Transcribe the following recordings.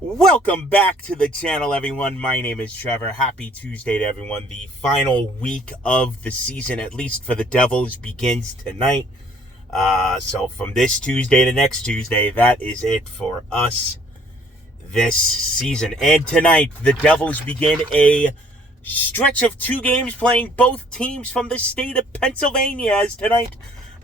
Welcome back to the channel, everyone. My name is Trevor. Happy Tuesday to everyone. The final week of the season, at least for the Devils, begins tonight. So from this Tuesday to next Tuesday, that is it for us this season. And tonight, the Devils begin a stretch of 2 games playing both teams from the state of Pennsylvania. As tonight,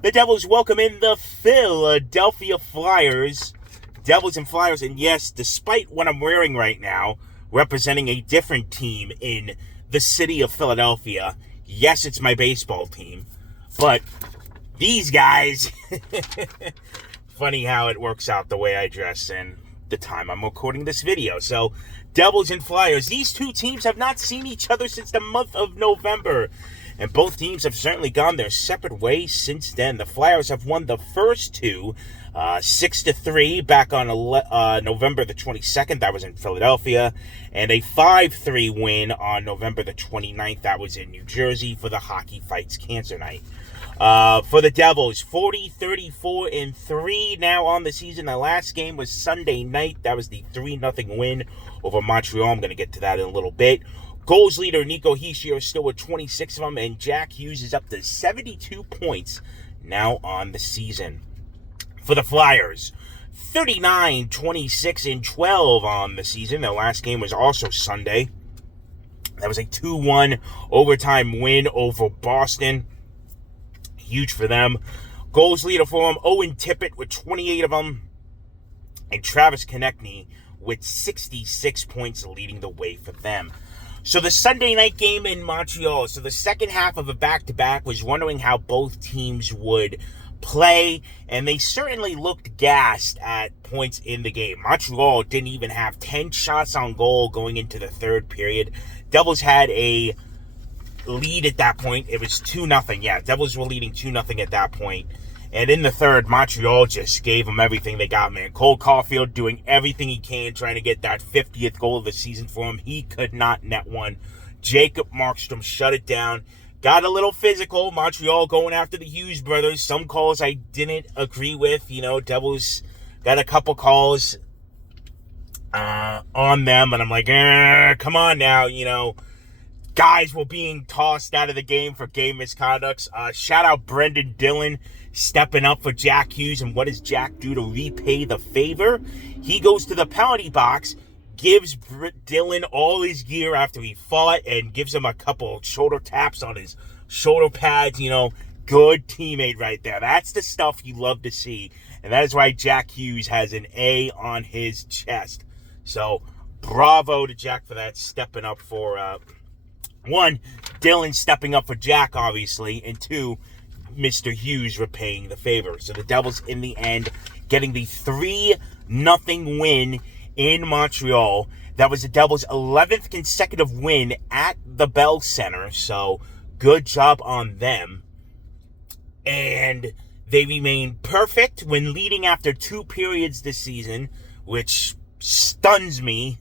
the Devils welcome in the Philadelphia Flyers. Devils and Flyers, and yes, despite what I'm wearing right now, representing a different team in the city of Philadelphia, yes, it's my baseball team, but these guys, funny how it works out the way I dress and the time I'm recording this video. So, Devils and Flyers, these two teams have not seen each other since the month of November, and both teams have certainly gone their separate ways since then. The Flyers have won the first two, 6-3 back on November the 22nd. That was in Philadelphia. And a 5-3 win on November the 29th. That was in New Jersey for the Hockey Fights Cancer Night. For the Devils, 40-34-3 now on the season. The last game was Sunday night. That was the 3-0 win over Montreal. I'm going to get to that in a little bit. Goals leader Nico Hischier is still with 26 of them, and Jack Hughes is up to 72 points now on the season. For the Flyers, 39-26-12 on the season. Their last game was also Sunday. That was a 2-1 overtime win over Boston. Huge for them. Goals leader for them, Owen Tippett with 28 of them, and Travis Konechny with 66 points leading the way for them. So the Sunday night game in Montreal, so the second half of a back-to-back, was wondering how both teams would play, and they certainly looked gassed at points in the game. Montreal didn't even have 10 shots on goal going into the third period. Devils had a lead at that point. It was 2-0. Yeah, Devils were leading 2-0 at that point. And in the third, Montreal just gave them everything they got, man. Cole Caulfield doing everything he can, trying to get that 50th goal of the season for him. He could not net one. Jacob Markstrom shut it down. Got a little physical. Montreal going after the Hughes brothers. Some calls I didn't agree with. You know, Devils got a couple calls on them. And I'm like, come on now, you know. Guys were being tossed out of the game for game misconducts. Shout out Brendan Dillon stepping up for Jack Hughes. And what does Jack do to repay the favor? He goes to the penalty box, gives Dillon all his gear after he fought, and gives him a couple shoulder taps on his shoulder pads. You know, good teammate right there. That's the stuff you love to see. And that is why Jack Hughes has an A on his chest. So, bravo to Jack for that, stepping up for... one, Dylan stepping up for Jack, obviously, and two, Mr. Hughes repaying the favor. So the Devils, in the end, getting the 3-0 win in Montreal. That was the Devils' 11th consecutive win at the Bell Center, so good job on them. And they remain perfect when leading after 2 periods this season, which stuns me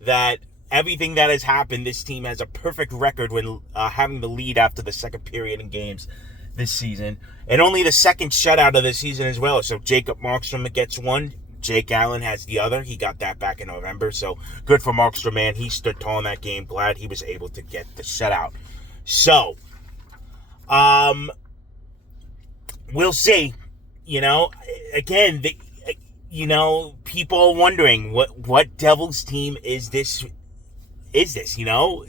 that everything that has happened, this team has a perfect record when having the lead after the second period in games this season. And only the second shutout of the season as well. So Jacob Markstrom gets one. Jake Allen has the other. He got that back in November. So good for Markstrom, man. He stood tall in that game. Glad he was able to get the shutout. So, we'll see. You know, again, people are wondering what Devils team is this, you know?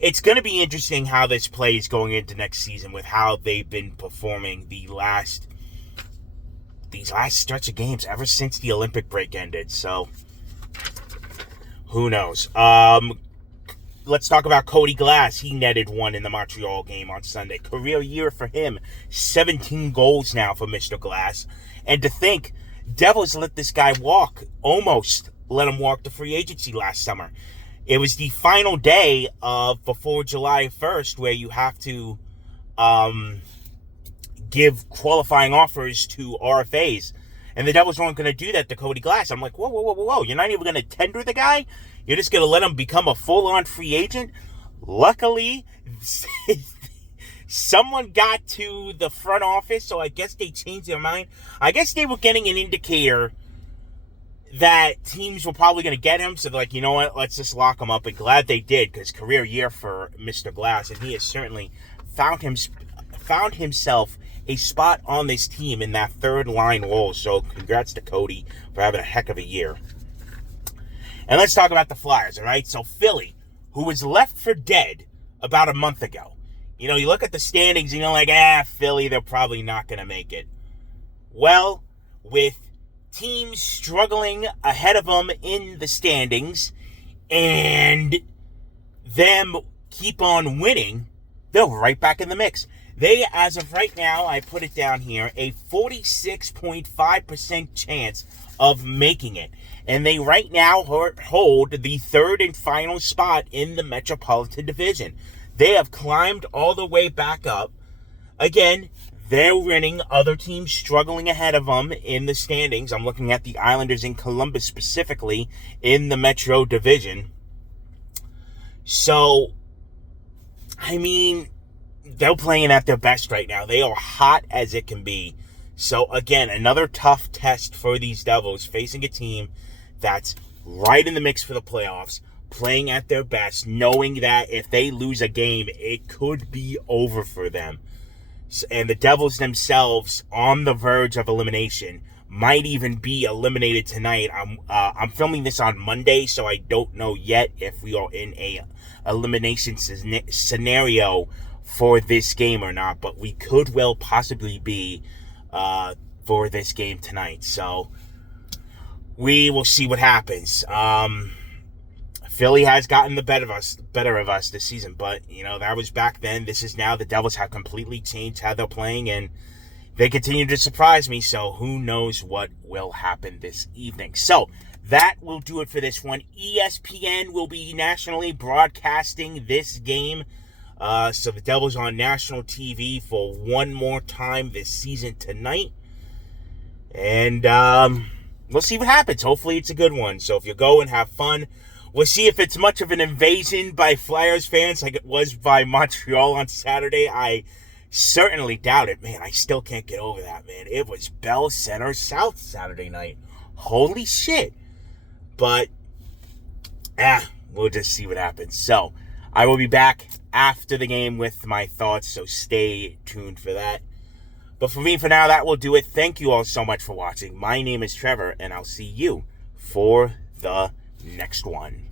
It's going to be interesting how this plays going into next season with how they've been performing these last stretch of games ever since the Olympic break ended. So, who knows? Let's talk about Cody Glass. He netted one in the Montreal game on Sunday. Career year for him. 17 goals now for Mr. Glass. And to think, Devils let this guy walk, almost let him walk to free agency last summer. It was the final day of before July 1st where you have to give qualifying offers to RFAs. And the Devils weren't going to do that to Cody Glass. I'm like, whoa. You're not even going to tender the guy? You're just going to let him become a full-on free agent? Luckily, someone got to the front office, so I guess they changed their mind. I guess they were getting an indicator that teams were probably going to get him. So they're like, you know what? Let's just lock him up. And glad they did, because career year for Mr. Glass. And he has certainly found himself a spot on this team in that third line role. So congrats to Cody for having a heck of a year. And let's talk about the Flyers, all right? So Philly, who was left for dead about a month ago. You know, you look at the standings and you're like, Philly, they're probably not going to make it. Well, with teams struggling ahead of them in the standings and them keep on winning, they're right back in the mix. They, as of right now, I put it down here, a 46.5% chance of making it. And they right now hold the third and final spot in the Metropolitan Division. They have climbed all the way back up. Again, they're winning. Other teams struggling ahead of them in the standings. I'm looking at the Islanders in Columbus specifically in the Metro Division. So, I mean, they're playing at their best right now. They are hot as it can be. So, again, another tough test for these Devils, facing a team that's right in the mix for the playoffs, playing at their best, knowing that if they lose a game, it could be over for them. And the Devils themselves on the verge of elimination, might even be eliminated tonight. I'm filming this on Monday, so I don't know yet if we are in a elimination scenario for this game or not, but we could well possibly be for this game tonight. So we will see what happens. Philly has gotten the better of us this season, but you know, that was back then. This is now. The Devils have completely changed how they're playing, and they continue to surprise me, so who knows what will happen this evening. So that will do it for this one. ESPN will be nationally broadcasting this game. So the Devils on national TV for one more time this season tonight. And we'll see what happens. Hopefully it's a good one. So if you go and have fun, we'll see if it's much of an invasion by Flyers fans like it was by Montreal on Saturday. I certainly doubt it. Man, I still can't get over that, man. It was Bell Center South Saturday night. Holy shit. But, we'll just see what happens. So, I will be back after the game with my thoughts, so stay tuned for that. But for me, for now, that will do it. Thank you all so much for watching. My name is Trevor, and I'll see you for the next one.